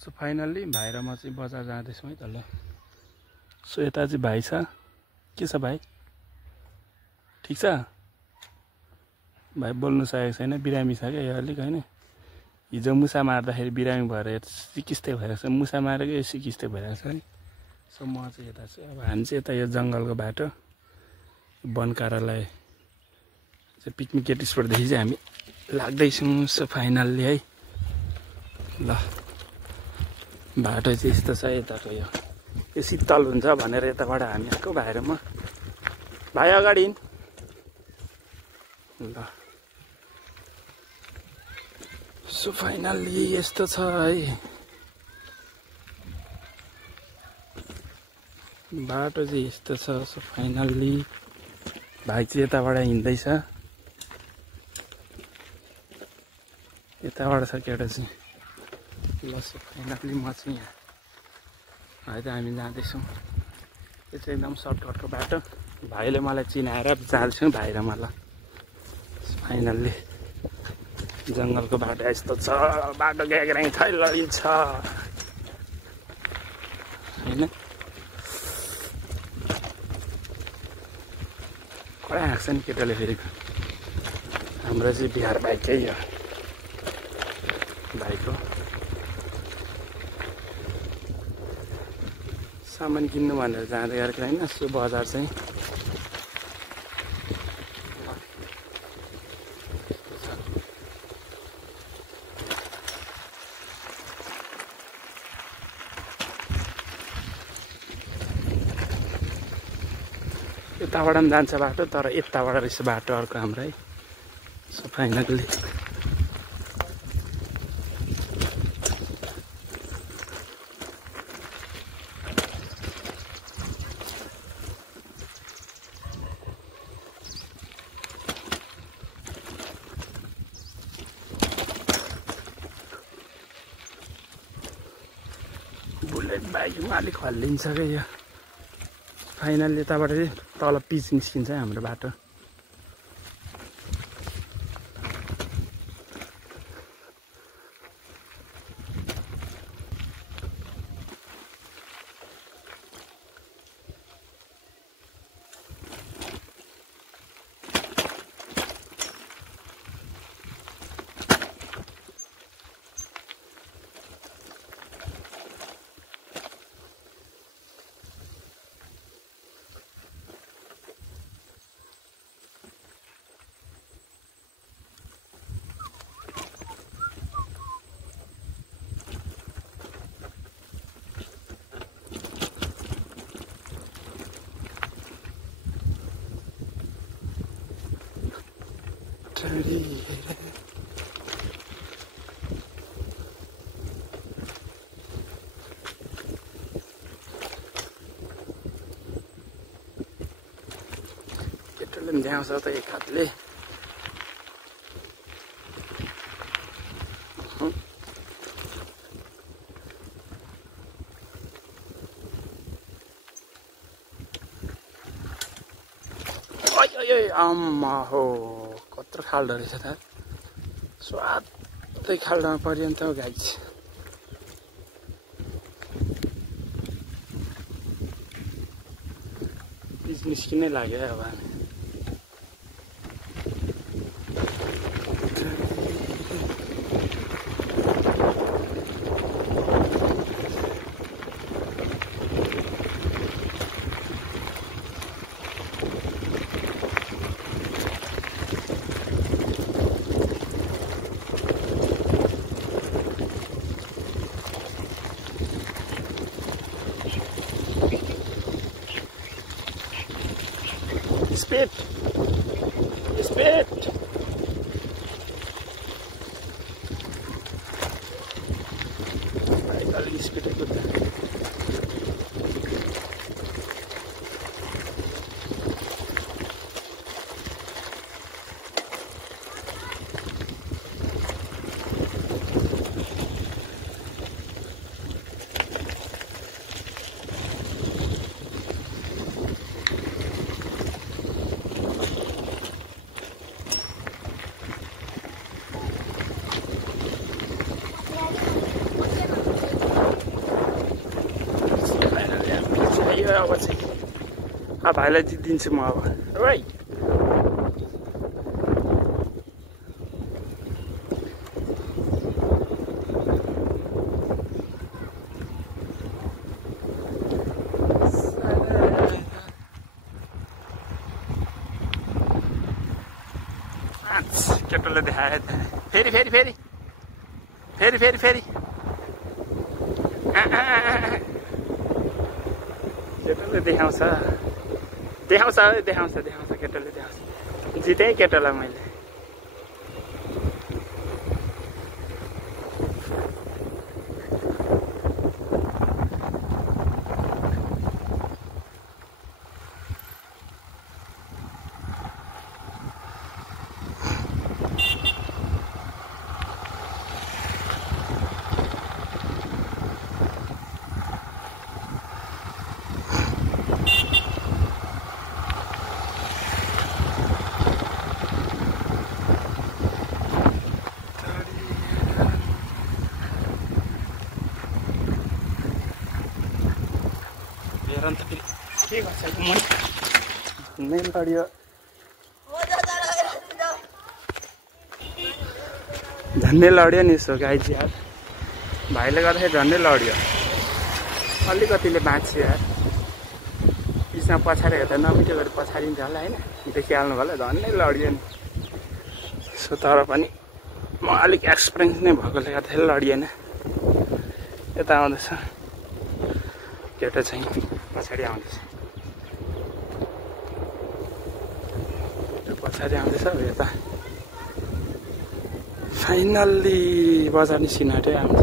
So finally भाइ र म चाहिँ बजार जाँदैछौँ है त ल। सो यता चाहिँ भाइ छ। के छ भाइ? ठिक छ? भाइ बोल्नु सकेको छैन, बिरामी छ क्या यो अलिक होइन। हिजो मुसा मार्दाखेरि बिरामी भएर सिकिस्तै भइरहेको छ, मुसा मारेको यो सिकिस्तै भइरहेको छ है। सो म चाहिँ यता चाहिँ अब हामी चाहिँ यता यो जङ्गलको बाटो बनकारालाई चाहिँ पिकनिक गेट स्पटदेखि चाहिँ हामी लाग्दैछौँ। सो फाइनल्ली है ल, बाटो चाहिँ यस्तो छ यताको। यो शीतल हुन्छ भनेर यताबाट हामी आएको भाइ र म। भाइ अगाडि हिँड ल। सो फाइनल्ली यस्तो छ है बाटो चाहिँ यस्तो छ। सो फाइनल्ली भाइ चाहिँ यताबाट हिँड्दैछ, यताबाट छ केटा चाहिँ ल। सो फाइनल्ली म चाहिँ यहाँ भाइ त हामी जाँदैछौँ। यो चाहिँ एकदम सर्टकटको बाटो, भाइले मलाई चिनाएर जाँदैछौँ भाइ र मलाई। फाइनल्ली जङ्गलको बाटो यस्तो छ, बाटो ग्याग्राङ थैलिन्छ होइन। कडा हाँक्छ नि केटाले फेरि। हाम्रो चाहिँ बिहार बाइकै हो भाइको। सामान किन्नु भनेर जाँदै गरेको होइन। सो बजार चाहिँ यताबाट पनि जान्छ बाटो, तर यताबाट रहेछ बाटो अर्को हाम्रो है। सो फाइनल्ली बुलेट बाइकमा अलिक हल्लिन्छ क्या यो। फाइनल्ली यताबाट चाहिँ तल पिच निस्किन्छ है हाम्रो बाटो। केटोले पनि ल्याउँछ त एक हातले। आम्मा हो कत्रो खाल्डो रहेछ त, स्वादै खाल्डोमा पर्यन्त हो गाइस। पिच निस्किनै लाग्यो अब हामी। Speed! Speed! Baik kali speed itu. भाइलाई जितिदिन्छु म अब भाइ केटोले देखाए फेरि फेरि फेरि फेरि फेरि फेरि केटोले देखाउँछ देखाउँछ देखाउँछ देखाउँछ केटोले देखाउँछ जितेँ केटोलाई मैले के गर्छ नै लड्यो झन्डै लड्यो नि यसो गाइज यार भाइले गर्दाखेरि झन्डै लड्यो अलिकतिले बाँच्यो यार पिछमा पछाडि हेर्दा नमिठो गरी पछाडिन्छ होला होइन देखिहाल्नु होला झन्डै लड्यो नि सो तर पनि म अलिक एक्सपिरियन्स नै भएकोले गर्दाखेरि लडिएन यता आउँदैछ केटा चाहिँ पछाडि आउँदैछ पछाडि आउँदैछ यता फाइनल्ली बजार निस्किन आँट्यो आउँछ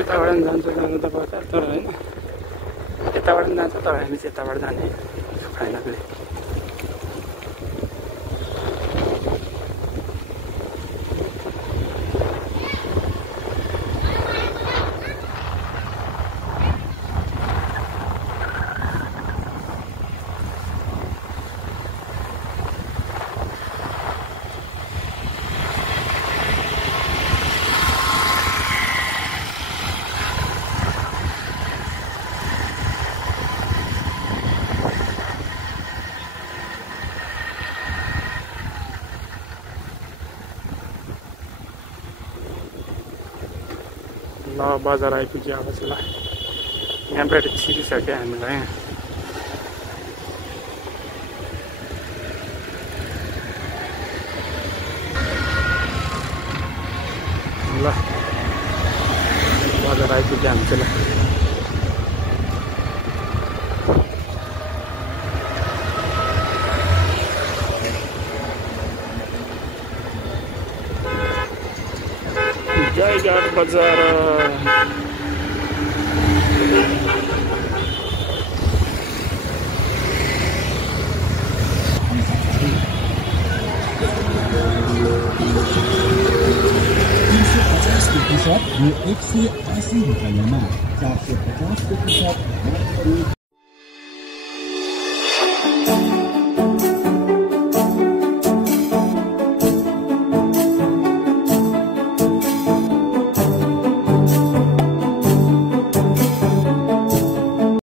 यताबाट जान्छ जानु त पर्छ तर होइन यताबाट जान्छ तर हामी चाहिँ यताबाट जाने फाइनल्ली ल बजार आइपुग्यो अब चाहिँ ल यहाँबाट छिरिसक्यो हामीलाई ल बजार आइपुग्यो हामी चाहिँ जयघाट बजार ₹180 रुपैयाँमा 450%